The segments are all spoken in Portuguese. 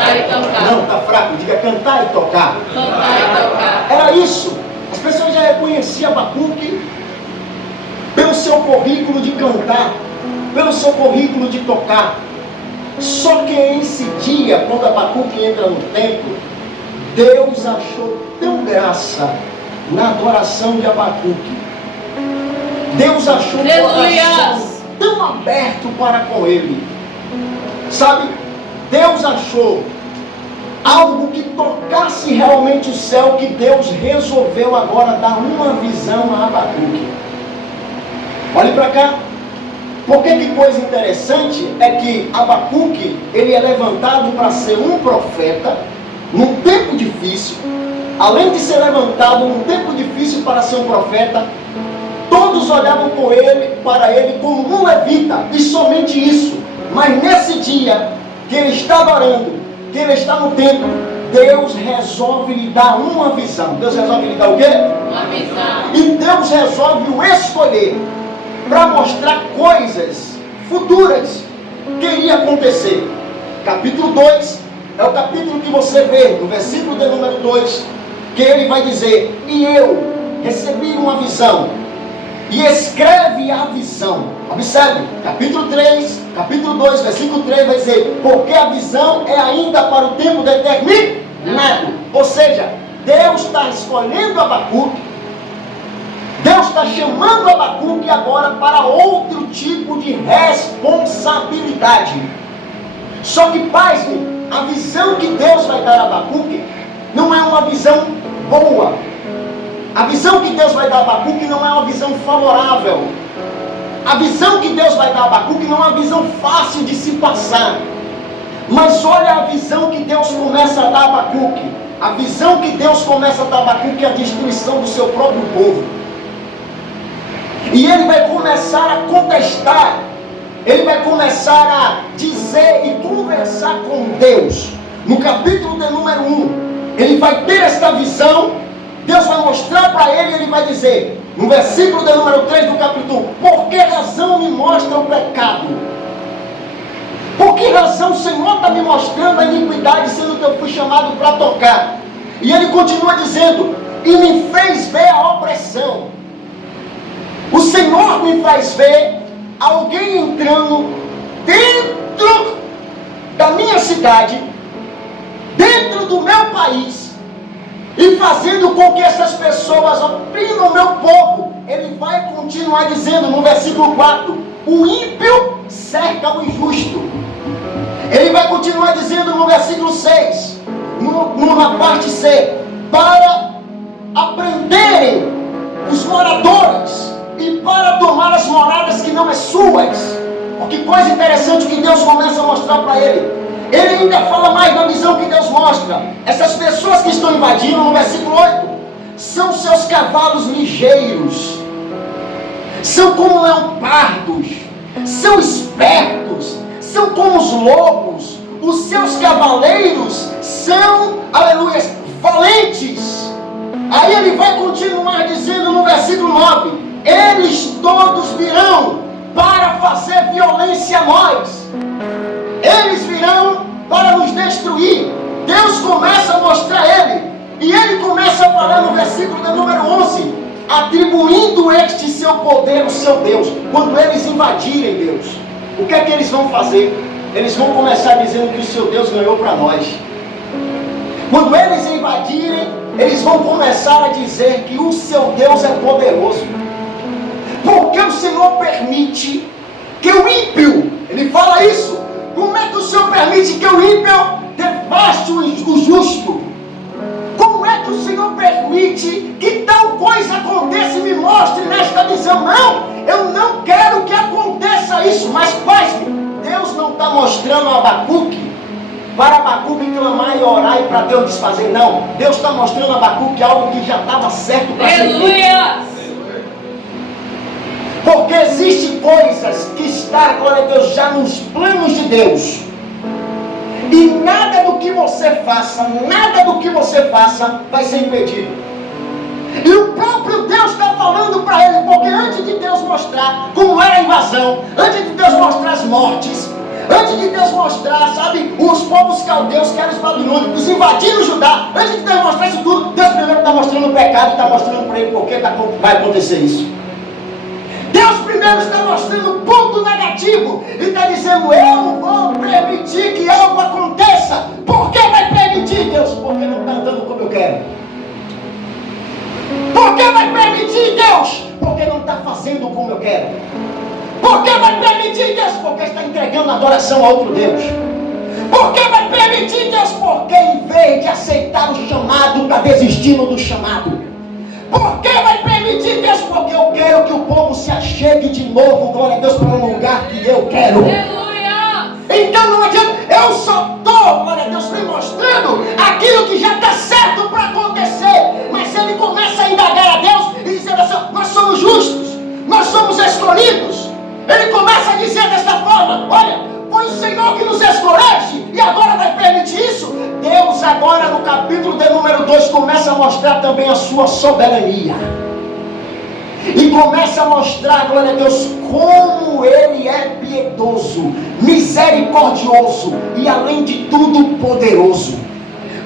Cantar e tocar. Não, está fraco, diga cantar e tocar. Cantar e tocar. Era isso. As pessoas já reconheciam Abacuque pelo seu currículo de cantar, pelo seu currículo de tocar. Só que esse dia, quando Abacuque entra no templo, Deus achou tão graça na adoração de Abacuque. Deus achou o coração tão aberto para com ele. Sabe, Deus achou algo que tocasse realmente o céu, que Deus resolveu agora dar uma visão a Abacuque. Olhe para cá. Porque que coisa interessante é que Abacuque, ele é levantado para ser um profeta num tempo difícil. Além de ser levantado num tempo difícil para ser um profeta, todos olhavam para ele como um levita, e somente isso. Mas nesse dia que ele está adorando, que ele está no templo, Deus resolve lhe dar uma visão. Deus resolve lhe dar o quê? Uma visão. E Deus resolve o escolher para mostrar coisas futuras que iria acontecer. Capítulo 2 é o capítulo que você vê, no versículo de número 2, que ele vai dizer: e eu recebi uma visão, e escreve a visão. Observe, capítulo 3, capítulo 2, versículo 3 vai dizer: porque a visão é ainda para o tempo determinado. Ou seja, Deus está escolhendo Abacuque, Deus está chamando Abacuque agora para outro tipo de responsabilidade. Só que, pasme, a visão que Deus vai dar a Abacuque não é uma visão boa. A visão que Deus vai dar a Abacuque não é uma visão favorável. A visão que Deus vai dar a Abacuque não é uma visão fácil de se passar. Mas olha a visão que Deus começa a dar a Abacuque. A visão que Deus começa a dar a Abacuque é a destruição do seu próprio povo. E ele vai começar a contestar, ele vai começar a dizer e conversar com Deus. No capítulo de número 1, ele vai ter esta visão, Deus vai mostrar para ele, ele vai dizer, no versículo de número 3 do capítulo 1, por que razão me mostra o pecado? Por que razão o Senhor está me mostrando a iniquidade, sendo que eu fui chamado para tocar? E ele continua dizendo, e me fez ver a opressão. O Senhor me faz ver alguém entrando dentro da minha cidade, dentro do meu país, e fazendo com que essas pessoas oprimam o meu povo. Ele vai continuar dizendo no versículo 4, o ímpio cerca o injusto. Ele vai continuar dizendo no versículo 6, na parte C, para aprenderem os moradores e para tomar as moradas que não é suas. Que coisa interessante que Deus começa a mostrar para ele. Ele ainda fala mais na visão que Deus mostra. Essas pessoas que estão invadindo, no versículo 8, são seus cavalos ligeiros, são como leopardos, são espertos, são como os lobos. Os seus cavaleiros são, aleluia, valentes. Aí ele vai continuar dizendo no versículo 9, eles todos virão para fazer violência a nós. Eles virão para nos destruir. Deus começa a mostrar ele. E ele começa a falar no versículo de número 11, atribuindo este seu poder ao seu Deus. Quando eles invadirem Deus, o que é que eles vão fazer? Eles vão começar dizendo que o seu Deus ganhou para nós. Quando eles invadirem, eles vão começar a dizer que o seu Deus é poderoso. Porque o Senhor permite que o ímpio, ele fala isso, como é que o Senhor permite que o ímpio devaste o justo? Como é que o Senhor permite que tal coisa aconteça e me mostre nesta visão? Não, eu não quero que aconteça isso, mas Deus não está mostrando a Abacuque para Abacuque clamar e orar e para Deus desfazer, não. Deus está mostrando a Abacuque algo que já estava certo para ser feito. Porque existem coisas que está, glória a Deus, já nos planos de Deus. E nada do que você faça vai ser impedido. E o próprio Deus está falando para ele, porque antes de Deus mostrar como era a invasão, antes de Deus mostrar as mortes, Antes de Deus mostrar, sabe, os povos caldeus, que eram os babilônicos, invadiram Judá. Antes de Deus mostrar isso tudo, Deus primeiro está mostrando o pecado, está mostrando para ele por que vai acontecer isso. Deus primeiro está mostrando o ponto negativo e está dizendo: eu vou permitir que algo aconteça. Por que vai permitir, Deus? Porque não está andando como eu quero. Por que vai permitir, Deus? Porque não está fazendo como eu quero. Por que vai permitir, Deus? Porque está entregando adoração a outro Deus. Por que vai permitir, Deus? Porque em vez de aceitar o chamado, está desistindo do chamado. Por que vai permitir, Deus? Porque eu quero que o povo se achegue de novo, glória a Deus, para um lugar que eu quero. Aleluia! Então não adianta, eu só estou, glória a Deus, me mostrando aquilo que já está certo para acontecer. Mas ele começa a indagar a Deus e dizer assim: nós somos justos, nós somos escolhidos. Ele começa a dizer desta forma: olha, foi o Senhor que nos escolheu e agora vai permitir isso? Deus agora no capítulo de número 2 começa a mostrar também a sua soberania. E começa a mostrar, glória a Deus, como Ele é piedoso, misericordioso e além de tudo poderoso.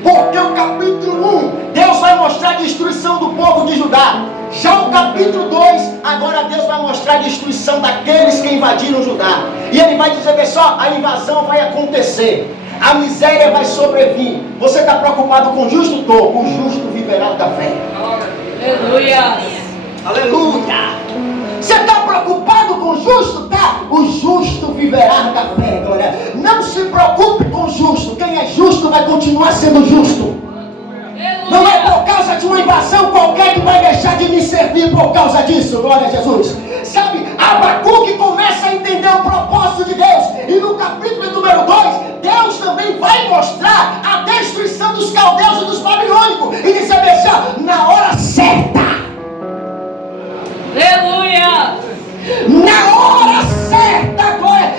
Porque o capítulo 1, Deus vai mostrar a destruição do povo de Judá. Já o capítulo 2, agora Deus vai mostrar a destruição daqueles que invadiram Judá. E Ele vai dizer: vê só, a invasão vai acontecer, a miséria vai sobrevir. Você está preocupado com o justo? Estou. O justo viverá da fé. Aleluia! Aleluia! Você está preocupado com o justo? Tá? O justo viverá da fé, glória. Não se preocupe com o justo. Quem é justo vai continuar sendo justo. Não é por causa de uma invasão qualquer que vai deixar de me servir por causa disso, glória a Jesus. Sabe, Abacuque começa a entender o propósito de Deus. E no capítulo número 2, Deus também vai mostrar a destruição dos caldeus e dos babilônicos. E dizer: veja, na hora certa. Aleluia! Na hora certa, glória,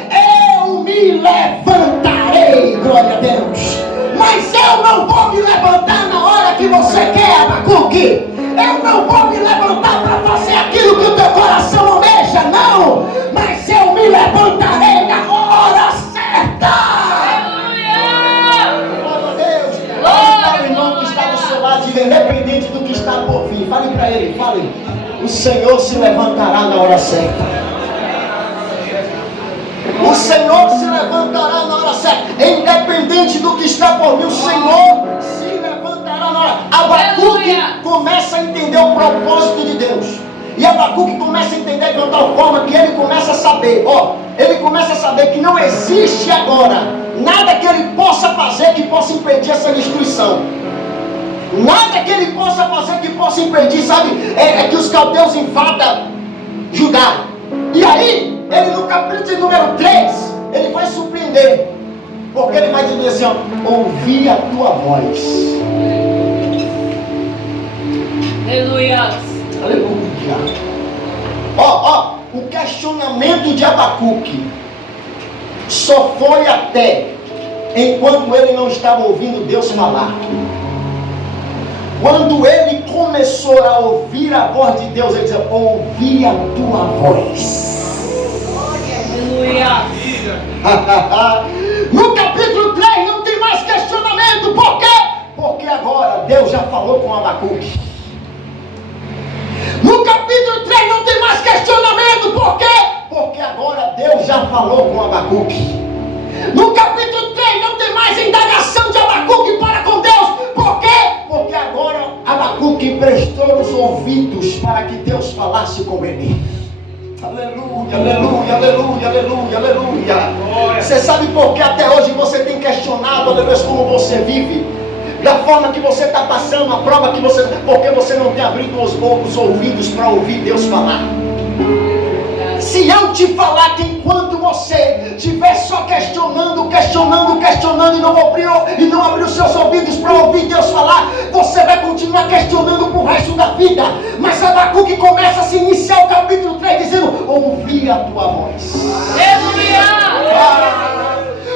eu me levantarei, glória a Deus. Mas eu não vou me levantar na hora que você quer, Abacuque. Eu não vou me levantar para fazer aquilo que o teu coração almeja, não. Mas eu me levantarei na hora certa. Aleluia! Glória a Deus. Fale para o irmão que está do seu lado, independente do que está por vir. Fale para ele, fale: o Senhor se levantará na hora certa. O Senhor se levantará na hora certa. Independente do que está por vir, o Senhor se levantará na hora. Abacuque começa a entender o propósito de Deus. E Abacuque começa a entender de uma tal forma que ele começa a saber. Ele começa a saber que não existe agora nada que ele possa fazer que possa impedir essa destruição. Nada que ele possa fazer que possa impedir, sabe? É que os caldeus invadam Judá. E aí, ele no capítulo número 3, ele vai surpreender. Porque ele vai dizer assim: ouvi a tua voz. Aleluia! Aleluia! O questionamento de Abacuque só foi até enquanto ele não estava ouvindo Deus falar. Quando ele começou a ouvir a voz de Deus, ele dizia: ouvi a tua voz. Aleluia! No capítulo 3 não tem mais questionamento. Por quê? Porque agora Deus já falou com Abacuque. No capítulo 3 não tem mais questionamento. Por quê? Porque agora Deus já falou com Abacuque. No capítulo 3 não tem mais indagação de Abacuque para com Deus. Por quê? Porque agora Abacuque prestou os ouvidos para que Deus falasse com ele. Aleluia, aleluia, aleluia, aleluia, aleluia. Você sabe por que até hoje você tem questionado, aleluia, como você vive? Da forma que você está passando, a prova que você... Porque você não tem abrido os ouvidos para ouvir Deus falar. Se eu te falar que enquanto você estiver só questionando e não abrir os seus ouvidos para ouvir Deus falar, você vai continuar questionando para o resto da vida. Mas Abacuque começa a se iniciar o capítulo 3 dizendo: ouvi a tua voz.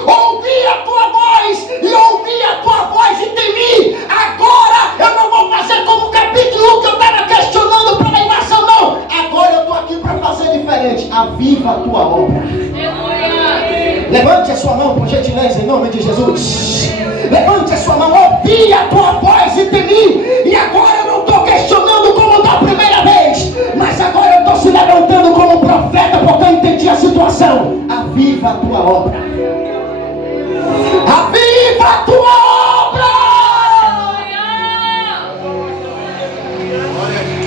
Ouvi a tua voz e ouvi a tua voz e temi. Agora eu não vou fazer como o capítulo 1 que eu estava questionando para a invasão, não. Agora eu estou aqui para fazer diferente. Aviva a tua obra. Levante a sua ouvi a tua voz e temi. E agora eu não estou questionando como da primeira vez, mas agora eu estou se levantando como profeta, porque eu entendi a situação. Aviva a tua obra. Aviva a tua obra.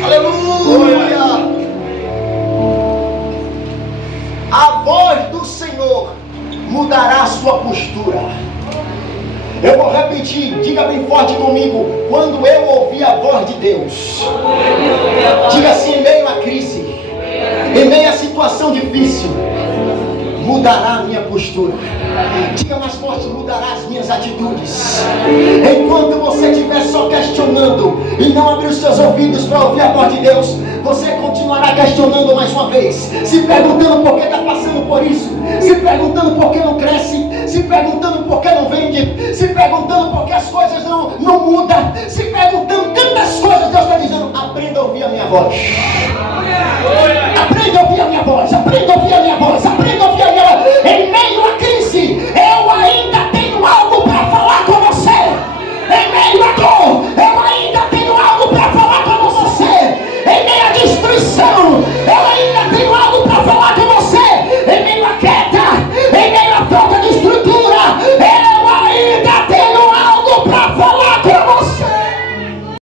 Aleluia. A voz do Senhor mudará a sua postura. Eu vou repetir, diga bem forte comigo. Quando eu ouvir a voz de Deus, diga assim: em meio à crise, em meio à situação difícil, mudará a minha postura. Diga mais forte: mudará as minhas atitudes. Enquanto você estiver só questionando e não abrir os seus ouvidos para ouvir a voz de Deus, você continuará questionando mais uma vez, se perguntando por que está passando por isso, se perguntando por que não cresce, se perguntando por que não vende, se perguntando por que as coisas não mudam, se perguntando tantas coisas. Deus está dizendo: aprenda a ouvir a minha voz.